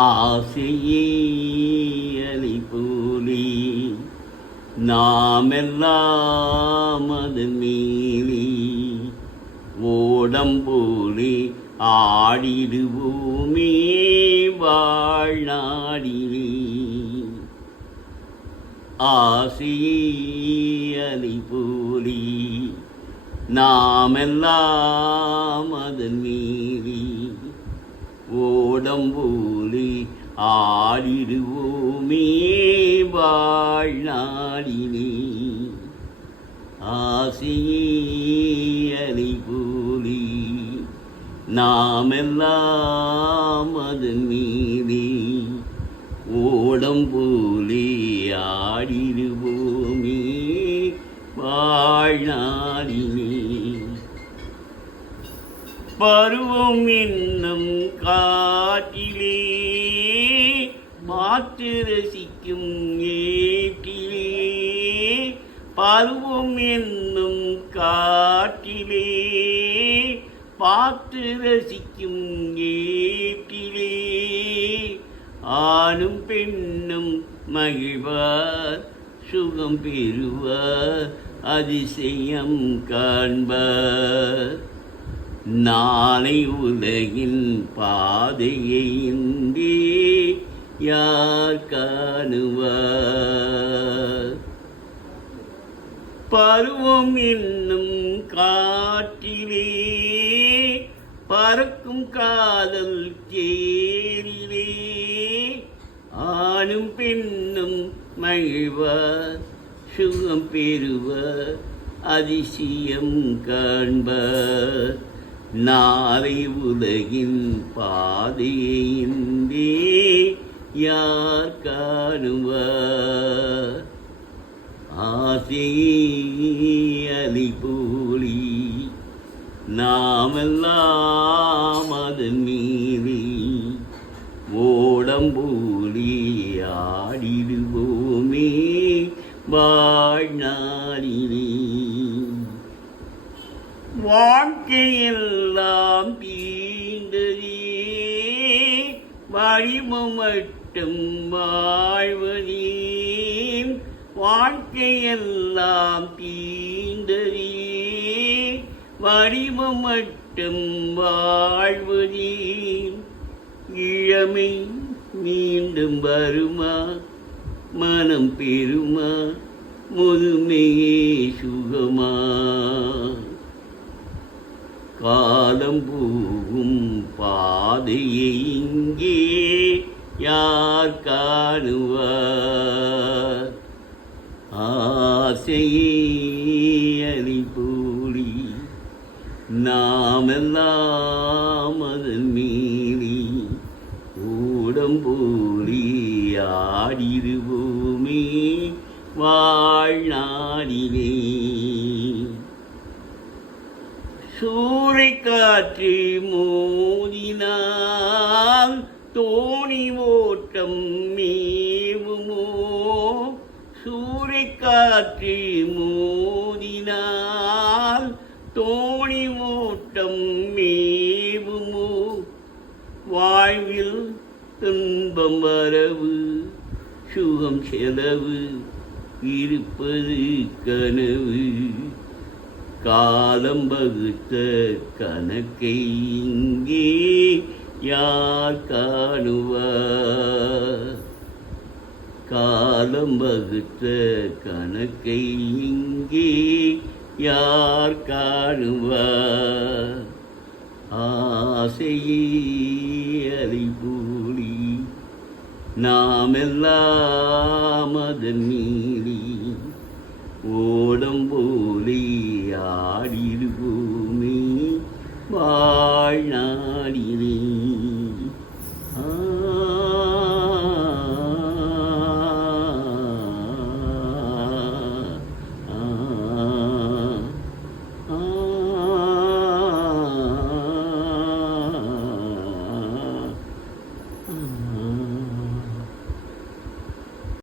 ஆசையே அலைபோலே நாமெல்லாம் அதன் மேலே ஓடம்போலே ஆடிடுவோமே வாழ்நாடிலே. ஆசையே அலைபோலே நாமெல்லாம் அதன் மேலே ஓடம்போலே ஆடிடுவோமே வாழ்நாளிலே. ஆசையே அலைபோலே நாமெல்லாம் அதன் மேலே ஓடம்போலே ஆடிடுவோமே வாழ்நாளிலே. பருவம் என்னும் காற்றிலே மாற்று ரசிக்கும் ஏற்றிலே. பருவம் என்னும் காற்றிலே பார்த்து ரசிக்கும் ஏற்றிலே. ஆணும் பெண்ணும் மகிழ்வார் சுகம் பெறுவார் அதிசயம் காண்பார். நாளை உலகின் பாதையை இன்றே யார் காணுவார். பருவம் என்னும் காற்றிலே பறக்கும் காதல் தேரிலே. ஆணும் பெண்ணும் மகிழ்வார் சுகம் பெறுவார் அதிசயம் காண்பார். நாளை உலகின் பாதையை இன்றே யார் காணுவார். ஆசையே அலைபோலே நாமெல்லாம் அதன் மேலே ஓடம்போலே ஆடிடுவோமே வாழ்நாளிலே. வாழ்க்கையெல்லாம் தீண்டதே வடிவம் மட்டும் வாழ்வதே. வாழ்க்கையெல்லாம் தீண்டதே வடிவம் மட்டும் வாழ்வதே. இளமை மீண்டும் வருமா மனம் பெறுமா முதுமையே சுகமா. காலம் போகும் பாதையை இங்கே யார் காணுவார். ஆசையே அலைபோலே நாமெல்லாம் அதன் மேலே ஓடம்போலே ஆடிடுவோமே வாழ்நாளிலே. சூறைக்காற்று மோதினால் தோணி ஓட்டம் மேவுமோ. சூறைக்காற்று மோதினால் தோணி ஓட்டம் மேவுமோ. வாழ்வில் துன்பம் வரவு சுகம் செலவு இருப்பது கனவு. காலம் வகுத்த கணக்கை இங்கே யார் காணுவார். காலம் வகுத்த கணக்கை இங்கே யார் காணுவார். ஆசையே அலைபோலே நாமெல்லாம் அதன் மேலே ஓடம்போலே ஆடிடுவோம்